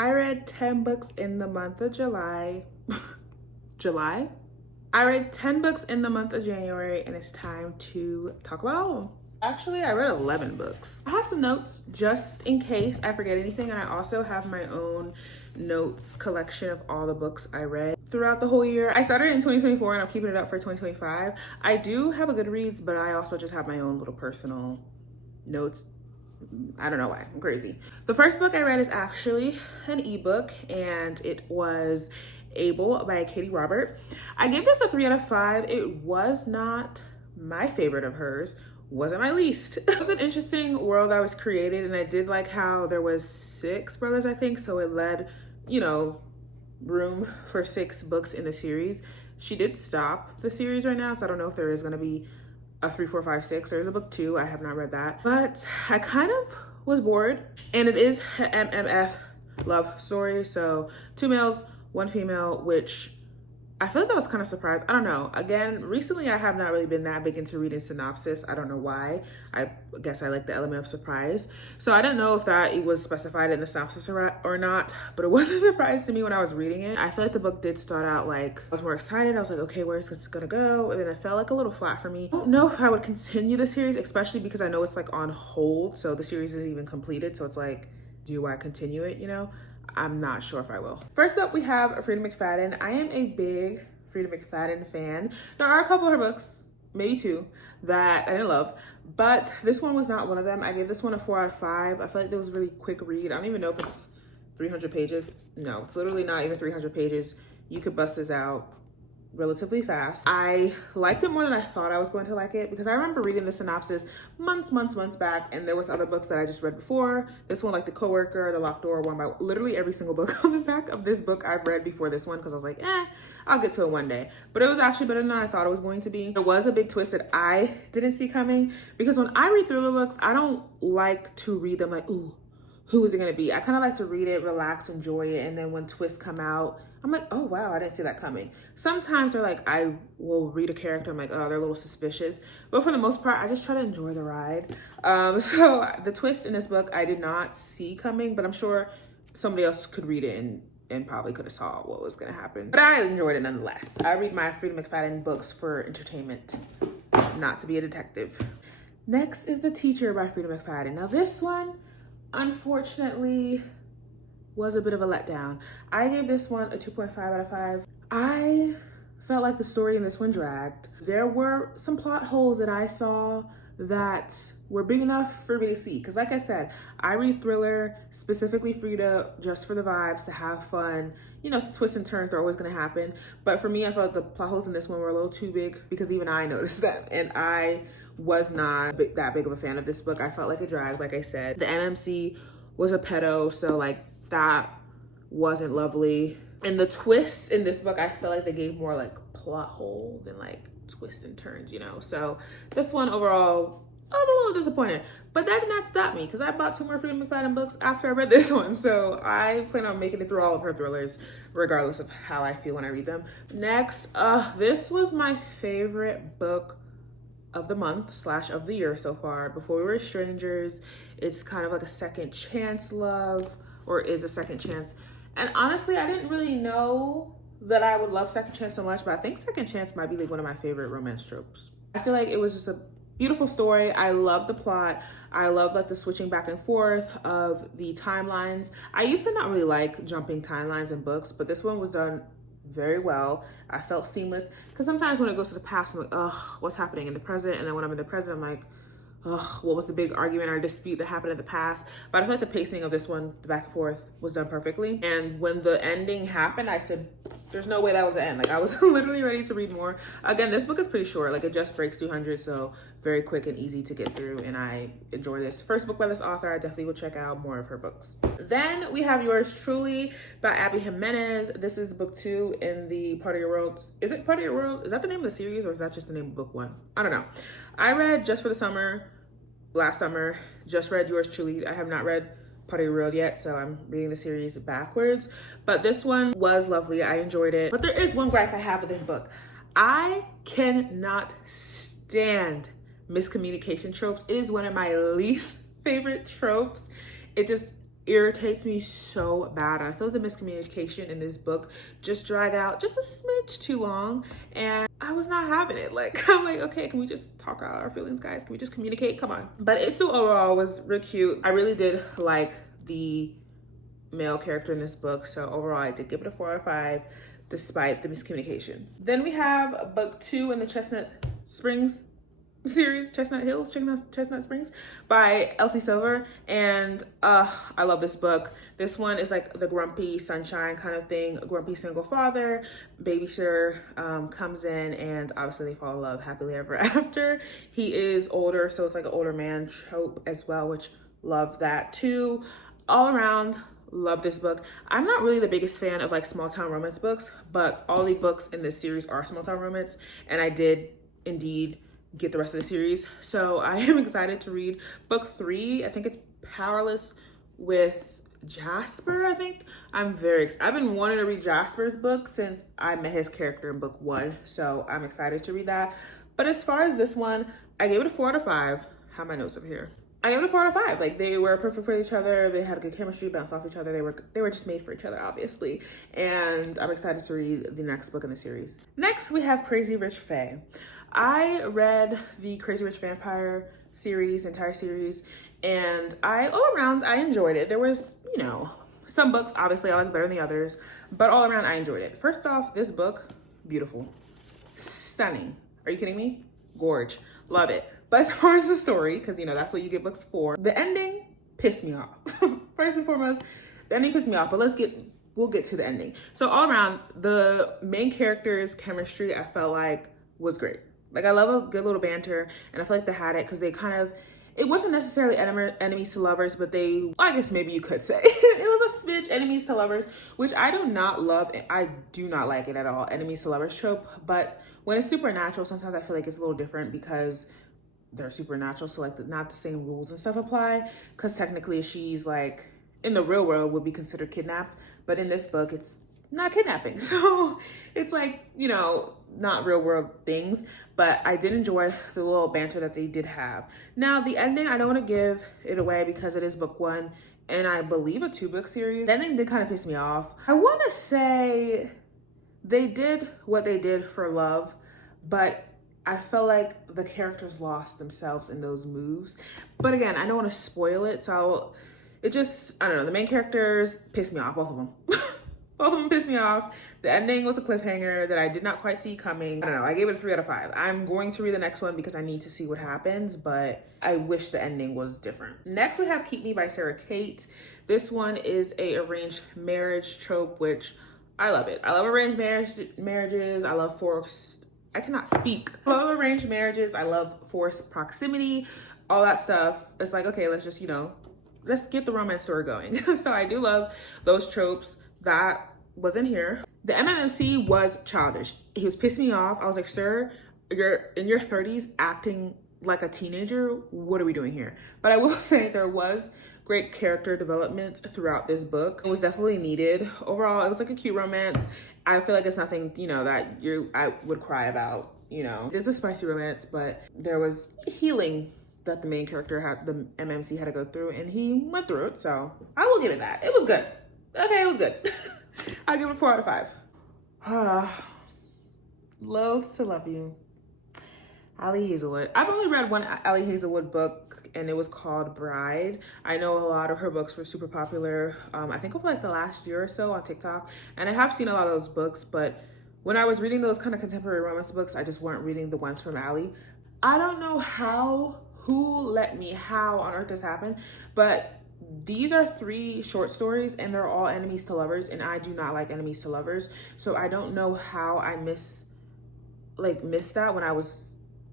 I read 10 books in the month of July. July? I read 10 books in the month of January, and it's time to talk about all of them. Actually, I read 11 books. I have some notes just in case I forget anything, and I also have my own notes collection of all the books I read throughout the whole year. I started in 2024 and I'm keeping it up for 2025. I do have a Goodreads, but I also just have my own little personal notes. I don't know why, I'm crazy. The first book I read is actually an ebook, and it was Able by Katie Robert. I gave this a 3 out of 5. It was not my favorite of hers, wasn't my least. It was an interesting world that was created, and I did like how there was 6 brothers, I think, so it led, you know, room for 6 books in the series. She did stop the series right now, so I don't know if there is going to be a 3, 4, 5, 6. There's a book 2. I have not read that, but I kind of was bored, and it is an MMF love story. So 2 males, 1 female, which I feel like I was kind of surprised. I don't know. Again, recently I have not really been that big into reading synopsis. I don't know why. I guess I like the element of surprise. So I didn't know if that it was specified in the synopsis or not, but it was a surprise to me when I was reading it. I feel like the book did start out like, I was more excited. I was like, okay, where's it gonna go? And then it felt like a little flat for me. I don't know if I would continue the series, especially because I know it's like on hold. So the series isn't even completed. So it's like, do I continue it, you know? I'm not sure if I will. First up, we have Freida McFadden. I am a big Freida McFadden fan. There are a couple of her books, maybe 2, that I didn't love, but this one was not one of them. I gave this one a 4 out of 5. I feel like it was a really quick read. I don't even know if it's 300 pages. No, it's literally not even 300 pages. You could bust this out relatively fast. I liked it more than I thought I was going to like it, because I remember reading the synopsis months back, and there was other books that I just read before. This one, like The Coworker, The Locked Door, one by literally every single book on the back of this book I've read before this one, because I was like, I'll get to it one day. But it was actually better than I thought it was going to be. There was a big twist that I didn't see coming, because when I read thriller books, I don't like to read them like, ooh, who is it gonna be? I kind of like to read it, relax, enjoy it, and then when twists come out, I'm like, oh wow, I didn't see that coming. Sometimes they're like, I will read a character, I'm like, oh, they're a little suspicious. But for the most part, I just try to enjoy the ride. So the twist in this book, I did not see coming, but I'm sure somebody else could read it and probably could have saw what was gonna happen. But I enjoyed it nonetheless. I read my Freida McFadden books for entertainment, not to be a detective. Next is The Teacher by Freida McFadden. Now this one, unfortunately, was a bit of a letdown. I gave this one a 2.5 out of 5. I felt like the story in this one dragged. There were some plot holes that I saw that were big enough for me to see. Because like I said, I read thriller, specifically Freida, just for the vibes, to have fun. You know, twists and turns are always gonna happen. But for me, I felt the plot holes in this one were a little too big, because even I noticed them. And I was not that big of a fan of this book. I felt like a drag, like I said. The NMC was a pedo, so like that wasn't lovely. And the twists in this book, I feel like they gave more like plot hole than like twists and turns, you know? So this one overall, I was a little disappointed, but that did not stop me, because I bought 2 more Freida McFadden books after I read this one. So I plan on making it through all of her thrillers, regardless of how I feel when I read them. Next, this was my favorite book of the month / of the year so far. Before We Were Strangers. It's kind of like a second chance love, or is a second chance. And honestly, I didn't really know that I would love second chance so much, but I think second chance might be like one of my favorite romance tropes. I feel like it was just a beautiful story. I love the plot. I love like the switching back and forth of the timelines. I used to not really like jumping timelines in books, but this one was done very well. I felt seamless, because sometimes when it goes to the past, I'm like, ugh, what's happening in the present? And then when I'm in the present, I'm like, ugh, what was the big argument or dispute that happened in the past? But I feel like the pacing of this one, the back and forth, was done perfectly. And when the ending happened, I said, there's no way that was the end. Like, I was literally ready to read more. Again, this book is pretty short. Like, it just breaks 200, so very quick and easy to get through, and I enjoy this. First book by this author. I definitely will check out more of her books. Then we have Yours Truly by Abby Jimenez. This is book 2 in the Part of Your World. Is it Part of Your World? Is that the name of the series, or is that just the name of book 1? I don't know. I read Just for the Summer last summer. Just read Yours Truly. I have not read Part of Your World yet, so I'm reading the series backwards. But this one was lovely. I enjoyed it. But there is one gripe I have with this book. I cannot stand miscommunication tropes. It is one of my least favorite tropes. irritates me so bad. I feel the miscommunication in this book just drag out just a smidge too long, and I was not having it. Like, I'm like, okay, can we just talk out our feelings, guys? Can we just communicate? Come on. But it still overall was real cute. I really did like the male character in this book, so overall I did give it a 4 out of 5 despite the miscommunication. Then we have book 2 in the Chestnut Springs series, Chestnut Hills, Chestnut Springs by Elsie Silver, and I love this book. This one is like the grumpy sunshine kind of thing. A grumpy single father, babysitter comes in, and obviously they fall in love happily ever after. He is older, so it's like an older man trope as well, which love that too. All around, love this book. I'm not really the biggest fan of like small town romance books, but all the books in this series are small town romance, and I did indeed get the rest of the series. So I am excited to read book 3. I think it's Powerless with Jasper, I think. I've been wanting to read Jasper's book since I met his character in book 1. So I'm excited to read that. But as far as this one, I gave it a 4 out of 5. How are my notes over here? I gave it a 4 out of 5. Like, they were perfect for each other. They had good chemistry, bounced off each other. They were just made for each other, obviously. And I'm excited to read the next book in the series. Next, we have Crazy Rich Fae. I read the Crazy Rich Vampire series, entire series, and all around, I enjoyed it. There was, you know, some books, obviously, I like better than the others, but all around, I enjoyed it. First off, this book, beautiful. Stunning. Are you kidding me? Gorge. Love it. But as far as the story, because, you know, that's what you get books for, the ending pissed me off. First and foremost, the ending pissed me off, but we'll get to the ending. So all around, the main character's chemistry, I felt like was great. Like, I love a good little banter, and I feel like they had it because they kind of, it wasn't necessarily enemies to lovers, but I guess maybe you could say it was a smidge enemies to lovers, which I do not love. I do not like it at all, enemies to lovers trope. But when it's supernatural, sometimes I feel like it's a little different because they're supernatural, so like not the same rules and stuff apply, because technically she's like, in the real world would be considered kidnapped, but in this book it's not kidnapping. So it's like, you know, not real world things, but I did enjoy the little banter that they did have. Now the ending, I don't want to give it away because it is book 1 and I believe a 2-book series. The ending did kind of piss me off. I want to say they did what they did for love, but I felt like the characters lost themselves in those moves. But again, I don't want to spoil it, so I don't know, the main characters pissed me off, both of them. Both of them pissed me off. The ending was a cliffhanger that I did not quite see coming. I don't know, I gave it a 3 out of 5. I'm going to read the next one because I need to see what happens, but I wish the ending was different. Next, we have Keep Me by Sarah Kate. This one is a arranged marriage trope, which I love it. I love arranged marriages. I love I cannot speak. I love arranged marriages. I love forced proximity, all that stuff. It's like, okay, let's just, you know, let's get the romance story going. So I do love those tropes. That was in here. The MMMC was childish. He was pissing me off. I was like, sir, you're in your 30s acting like a teenager. What are we doing here? But I will say there was great character development throughout this book. It was definitely needed. Overall, it was like a cute romance. I feel like it's nothing, you know, that I would cry about, you know. It's a spicy romance, but there was healing that the main character the MMC had to go through, and he went through it, so I will give it that. It was good. Okay, it was good. I'll give it 4 out of 5. Loathe to Love You. Ali Hazelwood. I've only read one Ali Hazelwood book, and it was called Bride. I know a lot of her books were super popular, I think over like the last year or so on TikTok, and I have seen a lot of those books, but when I was reading those kind of contemporary romance books, I just weren't reading the ones from Ali. I don't know how on earth this happened, but these are 3 short stories and they're all enemies to lovers, and I do not like enemies to lovers, so I don't know how I missed that when I was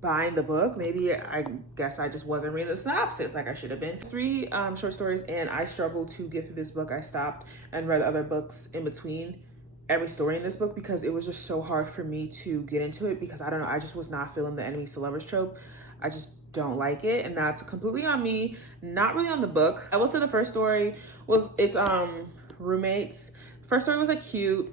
buying the book. Maybe I guess I just wasn't reading the synopsis like I should have been. 3 short stories, and I struggled to get through this book. I stopped and read other books in between every story in this book because it was just so hard for me to get into it, because I don't know, I just was not feeling the enemies to lovers trope. I just don't like it, and that's completely on me, not really on the book. I will say the first story was roommates. First story was like cute,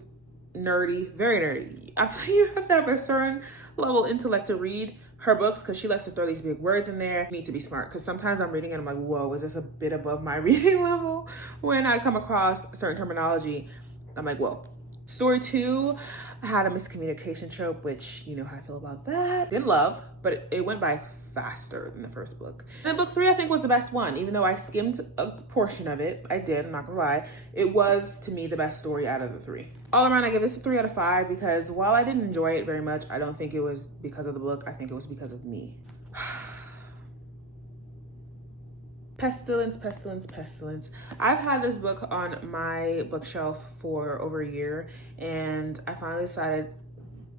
nerdy, very nerdy. I feel you have to have a certain level of intellect to read her books, because she likes to throw these big words in there, need to be smart, because sometimes I'm reading it and I'm like, whoa, is this a bit above my reading level? When I come across certain terminology, I'm like, whoa. Story 2 had a miscommunication trope, which you know how I feel about that. Didn't love, but it went by faster than the first book. And book 3, I think, was the best one. Even though I skimmed a portion of it, I did, I'm not gonna lie. It was, to me, the best story out of the 3. All around, I give this a 3 out of 5 because while I didn't enjoy it very much, I don't think it was because of the book. I think it was because of me. Pestilence, Pestilence, Pestilence. I've had this book on my bookshelf for over a year, and I finally decided,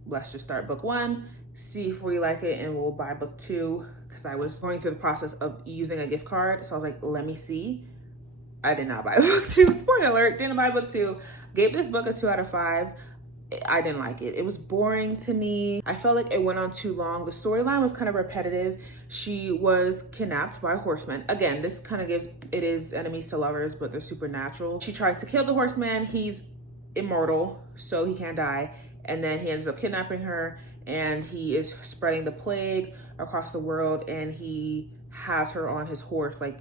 let's just start book 1, see if we like it, and we'll buy book 2, because I was going through the process of using a gift card. So I was like, let me see. I did not buy book 2. Spoiler alert, didn't buy book 2. Gave this book a 2 out of 5. I didn't like it. It was boring to me. I felt like it went on too long. The storyline was kind of repetitive. She was kidnapped by a horseman. Again, this kind of gives, it is enemies to lovers, but they're supernatural. She tried to kill the horseman. He's immortal, so he can't die. And then he ends up kidnapping her, and he is spreading the plague across the world, and he has her on his horse, like,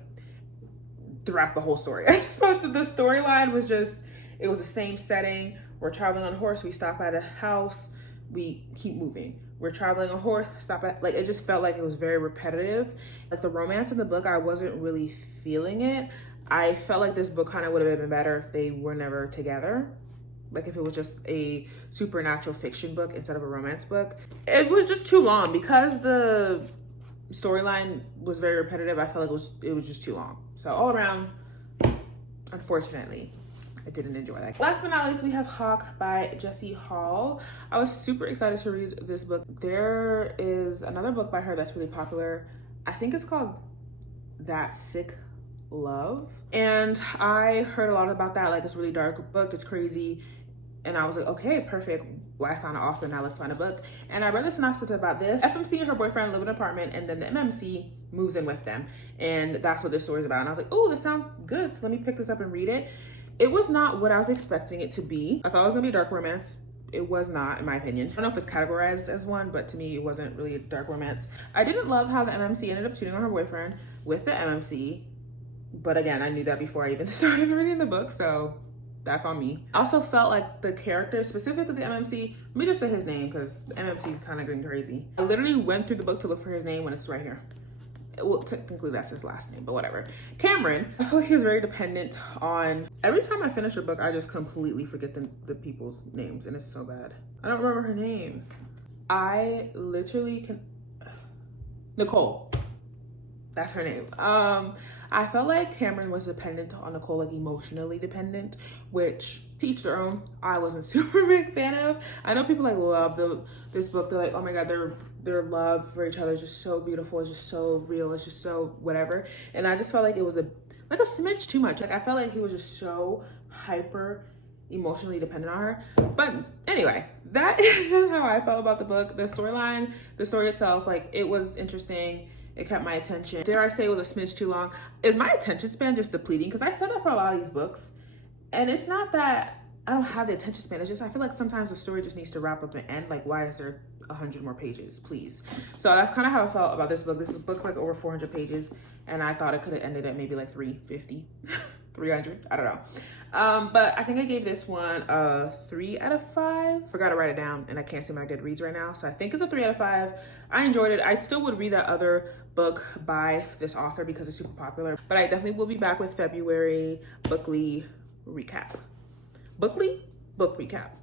throughout the whole story. I just thought that the storyline was just, it was the same setting. We're traveling on a horse, we stop at a house, we keep moving. We're traveling a horse, stop at, like, it just felt like it was very repetitive. Like, the romance in the book, I wasn't really feeling it. I felt like this book kind of would have been better if they were never together. Like, if it was just a supernatural fiction book instead of a romance book. It was just too long because the storyline was very repetitive. I felt like it was just too long. So all around, unfortunately, I didn't enjoy that. Last but not least, we have Hawk by Jessie Hall. I was super excited to read this book. There is another book by her that's really popular. I think it's called That Sick Love. And I heard a lot about that. Like, it's a really dark book, it's crazy. And I was like, okay, perfect. Well, I found an author, now let's find a book. And I read the synopsis about this. FMC and her boyfriend live in an apartment, and then the MMC moves in with them. And that's what this story is about. And I was like, oh, this sounds good. So let me pick this up and read it. It was not what I was expecting it to be. I thought it was gonna be a dark romance. It was not, in my opinion. I don't know if it's categorized as one, but to me, it wasn't really a dark romance. I didn't love how the MMC ended up cheating on her boyfriend with the MMC. But again, I knew that before I even started reading the book, so that's on me. I also felt like the character, specifically the MMC, let me just say his name because the MMC is kind of going crazy. I literally went through the book to look for his name when it's right here. Well, technically that's his last name, but whatever. Cameron, I feel like he was very dependent on, every time I finish a book, I just completely forget the people's names, and it's so bad. I don't remember her name. I literally can, Nicole, that's her name. I felt like Cameron was dependent on Nicole, like emotionally dependent, which to each their own. I wasn't super big fan of. I know people like love this book. They're like, oh my God, their love for each other is just so beautiful. It's just so real. It's just so whatever. And I just felt like it was a smidge too much. Like, I felt like he was just so hyper emotionally dependent on her. But anyway, that is just how I felt about the book. The storyline, the story itself, like, it was interesting. It kept my attention. Dare I say it was a smidge too long? Is my attention span just depleting? Because I said that for a lot of these books. And it's not that I don't have the attention span. It's just, I feel like sometimes the story just needs to wrap up and end. Like, why is there 100 more pages, please? So that's kind of how I felt about this book. This book's like over 400 pages. And I thought it could have ended at maybe like 350, 300, I don't know. But I think I gave this one a 3 out of 5. Forgot to write it down, and I can't see my Goodreads right now. So I think it's a 3 out of 5. I enjoyed it. I still would read that other book by this author because it's super popular. But I definitely will be back with February Bookly recap. Bookly? Book recap.